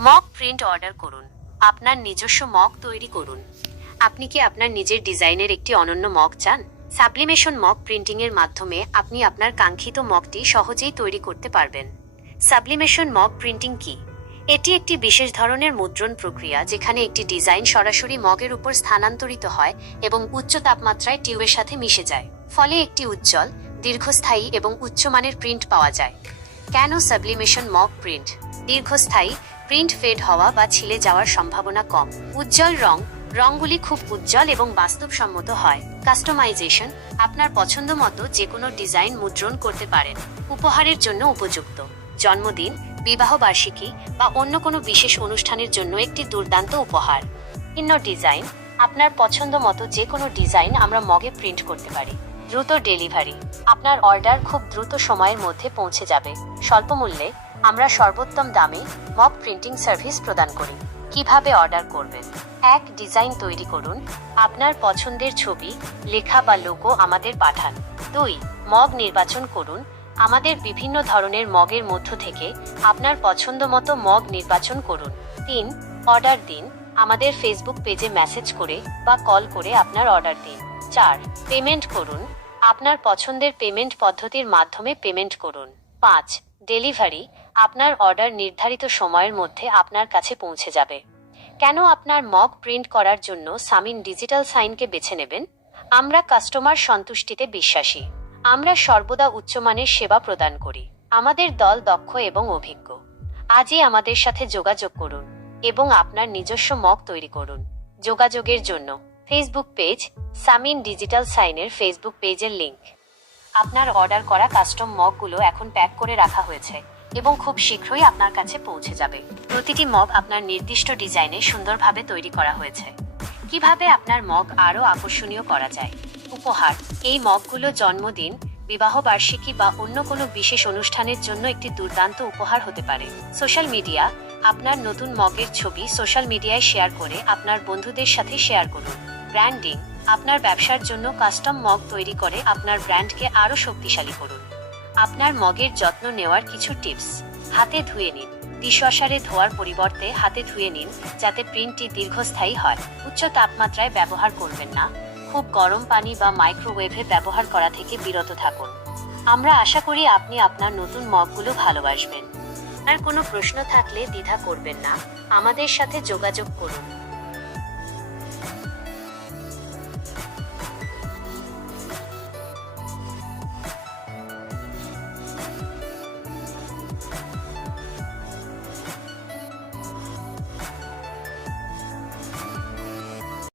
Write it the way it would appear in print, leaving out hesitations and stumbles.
Mug print order করুন। আপনার নিজস্ব মগ তৈরি করুন। আপনি কি আপনার নিজের ডিজাইনের একটি অনন্য মগ চান? সাবলিমেশন মগ প্রিন্টিং এর মাধ্যমে আপনি আপনার কাঙ্ক্ষিত মগটি সহজেই তৈরি করতে পারবেন। সাবলিমেশন মগ প্রিন্টিং কি? এটি একটি বিশেষ ধরনের মুদ্রণ প্রক্রিয়া যেখানে একটি ডিজাইন সরাসরি মগের উপর স্থানান্তরিত হয় এবং উচ্চ তাপমাত্রায় টিউবের সাথে মিশে যায়। ফলে একটি উজ্জ্বল, দীর্ঘস্থায়ী এবং উচ্চমানের প্রিন্ট পাওয়া যায়। কেন সাবলিমেশন মগ প্রিন্ট? দীর্ঘস্থায়ী প্রিন্ট ফেড হওয়া বা ছিলে যাওয়ার সম্ভাবনা কম। উজ্জ্বল রংগুলি খুব উজ্জ্বল এবং বাস্তবসম্মত হয়। কাস্টমাইজেশন, আপনার পছন্দ মতো যে কোনো ডিজাইন মুদ্রণ করতে পারেন। উপহারের জন্য উপযুক্ত। জন্মদিন, বিবাহ বার্ষিকী বা অন্য কোনো বিশেষ অনুষ্ঠানের জন্য একটি দুর্দান্ত উপহার। ভিন্ন ডিজাইন, আপনার পছন্দ মতো যে কোনো ডিজাইন আমরা মগে প্রিন্ট করতে পারি। দ্রুত ডেলিভারি, আপনার অর্ডার খুব দ্রুত সময়ের মধ্যে পৌঁছে যাবে। স্বল্প মূল্যে আমরা সর্বোত্তম দামে মগ প্রিন্টিং সার্ভিস প্রদান করি। কিভাবে অর্ডার করবেন? 1. ডিজাইন তৈরি করুন। আপনার পছন্দের ছবি, লেখা বা লোগো আমাদের পাঠান। 2. মগ নির্বাচন করুন। আমাদের বিভিন্ন ধরনের মগের মধ্য থেকে আপনার পছন্দ মতো মগ নির্বাচন করুন। 3. অর্ডার দিন। আমাদের ফেসবুক পেজে মেসেজ করে বা কল করে আপনার অর্ডার দিন। 4. পেমেন্ট করুন। আপনার পছন্দের পেমেন্ট পদ্ধতির মাধ্যমে পেমেন্ট করুন। 5. ডেলিভারি, আপনার অর্ডার নির্ধারিত সময়ের মধ্যে আপনার কাছে পৌঁছে যাবে। কেন আপনার মগ প্রিন্ট করার জন্য সামিন ডিজিটাল সাইনকে বেছে নেবেন? আমরা কাস্টমার সন্তুষ্টিতে বিশ্বাসী। আমরা সর্বদা উচ্চমানের সেবা প্রদান করি। আমাদের দল দক্ষ এবং অভিজ্ঞ। আজই আমাদের সাথে যোগাযোগ করুন এবং আপনার নিজস্ব মগ তৈরি করুন। যোগাযোগের জন্য ফেসবুক পেজ, সামিন ডিজিটাল সাইনের ফেসবুক পেজের লিংক। আপনার অর্ডার করা কাস্টম মগগুলো এখন প্যাক করে রাখা হয়েছে এবং খুব শীঘ্রই আপনার কাছে পৌঁছে যাবে। প্রতিটি মগ আপনার নির্দিষ্ট ডিজাইনে সুন্দরভাবে তৈরি করা হয়েছে। কিভাবে আপনার মগ আরও আকর্ষণীয় করা যায়? উপহার, এই মগগুলো জন্মদিন, বিবাহ বার্ষিকী বা অন্য কোনো বিশেষ অনুষ্ঠানের জন্য একটি দুর্দান্ত উপহার হতে পারে। সোশ্যাল মিডিয়া, আপনার নতুন মগের ছবি সোশ্যাল মিডিয়ায় শেয়ার করে আপনার বন্ধুদের সাথে শেয়ার করুন। ব্র্যান্ডিং, আপনার ব্যবসার জন্য কাস্টম মগ তৈরি করে আপনার ব্র্যান্ডকে আরও শক্তিশালী করুন। আপনার মগের যত্ন নেওয়ার কিছু টিপস। হাতে ধুয়ে নিন। ডিশওয়াশারে ধোয়ার পরিবর্তে হাতে ধুয়ে নিন যাতে প্রিন্টটি দীর্ঘস্থায়ী হয়। উচ্চ তাপমাত্রায় ব্যবহার করবেন না। খুব গরম পানি বা মাইক্রোওয়েভে ব্যবহার করা থেকে বিরত থাকুন। আমরা আশা করি আপনি আপনার নতুন মগগুলো ভালোবাসবেন। আর কোনো প্রশ্ন থাকলে দ্বিধা করবেন না, আমাদের সাথে যোগাযোগ করুন।